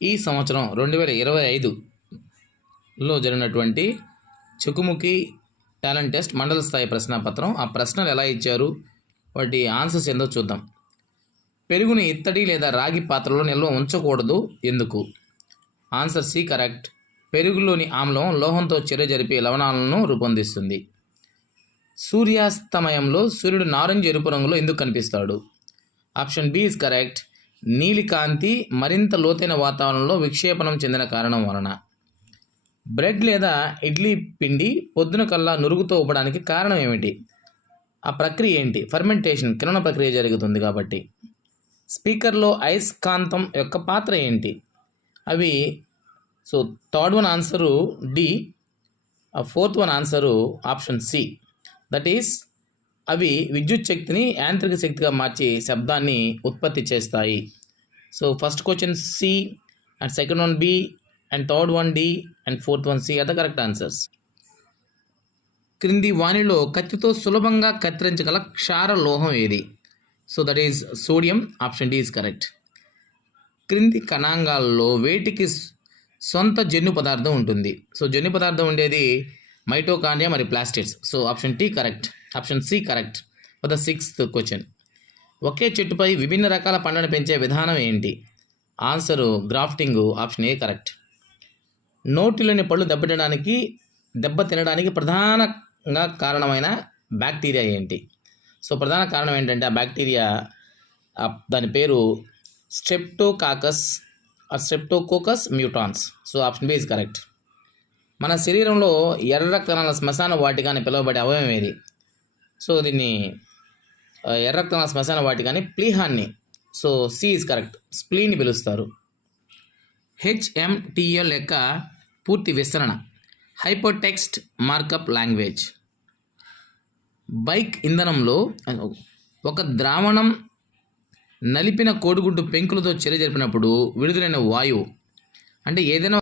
ఈ సంవత్సరం 2025లో జరిగినటువంటి చెకుముకి టాలెంట్ టెస్ట్ మండల స్థాయి ప్రశ్నాపత్రం. ఆ ప్రశ్నలు ఎలా ఇచ్చారు, వాటి ఆన్సర్స్ ఏందో చూద్దాం. పెరుగుని ఇత్తడి లేదా రాగి పాత్రలో నిల్వ ఉంచకూడదు, ఎందుకు? Answer C correct. పెరుగులోని ఆమ్లం లోహంతో చర్య జరిపి లవణాలను రూపొందిస్తుంది. సూర్యాస్తమయంలో సూర్యుడు నారింజ ఎరుపు రంగులో ఎందుకు కనిపిస్తాడు? Option B is correct. నీలి కాంతి మరింత లోతైన వాతావరణంలో విక్షేపణం చెందిన కారణం వలన. బ్రెడ్ లేదా ఇడ్లీ పిండి పొద్దున కల్లా నురుగుతో ఉబ్బడానికి కారణం ఏమిటి? ఆ ప్రక్రియ ఏంటి? ఫర్మెంటేషన్, కిరణన ప్రక్రియ జరుగుతుంది కాబట్టి. స్పీకర్లో అయస్కాంతం యొక్క పాత్ర ఏంటి? అవి third one answer D, fourth one answer option C. That is అవి విద్యుత్ శక్తిని యాంత్రిక శక్తిగా మార్చి శబ్దాన్ని ఉత్పత్తి చేస్తాయి. First question C, and second one B, and third one D, and fourth one C are the correct answers. క్రింది వానిలో కత్తితో సులభంగా కత్తిరించగల క్షార లోహం ఏది? That is sodium. Option D is correct. క్రింది కణాంగాల్లో వేటికి సొంత జన్యు పదార్థం ఉంటుంది? జన్యు పదార్థం ఉండేది మైటోకాండ్రియా మరియు plastids. Option D correct. Option C correct for the sixth question. ఒకే చెట్టుపై విభిన్న రకాల పండ్లను పెంచే విధానం ఏంటి? Answer grafting. Option A correct. నోటిలోని పళ్ళు దెబ్బ తినడానికి ప్రధానంగా కారణమైన బ్యాక్టీరియా ఏంటి? ప్రధాన కారణం ఏంటంటే ఆ బ్యాక్టీరియా దాని పేరు Streptococcus mutans. Option B is correct. మన శరీరంలో ఎర్ర రక్త కణాల శ్మశాన వాటిక అని పిలువబడే అవయవం ఏది? దీన్ని ఎర్ర రక్త కణాల శ్మశాన వాటిక అని ప్లీహాన్ని, సి ఇస్ కరెక్ట్, స్ప్లీని పిలుస్తారు. HMTL యొక్క పూర్తి విస్తరణ హైపర్టెక్స్ట్ మార్కప్ లాంగ్వేజ్. బైక్ ఇంధనంలో ఒక ద్రావణం నలిపిన కోడిగుడ్డు పెంకులతో చర్య జరిపినప్పుడు విడుదలైన వాయువు అంటే ఏదైనా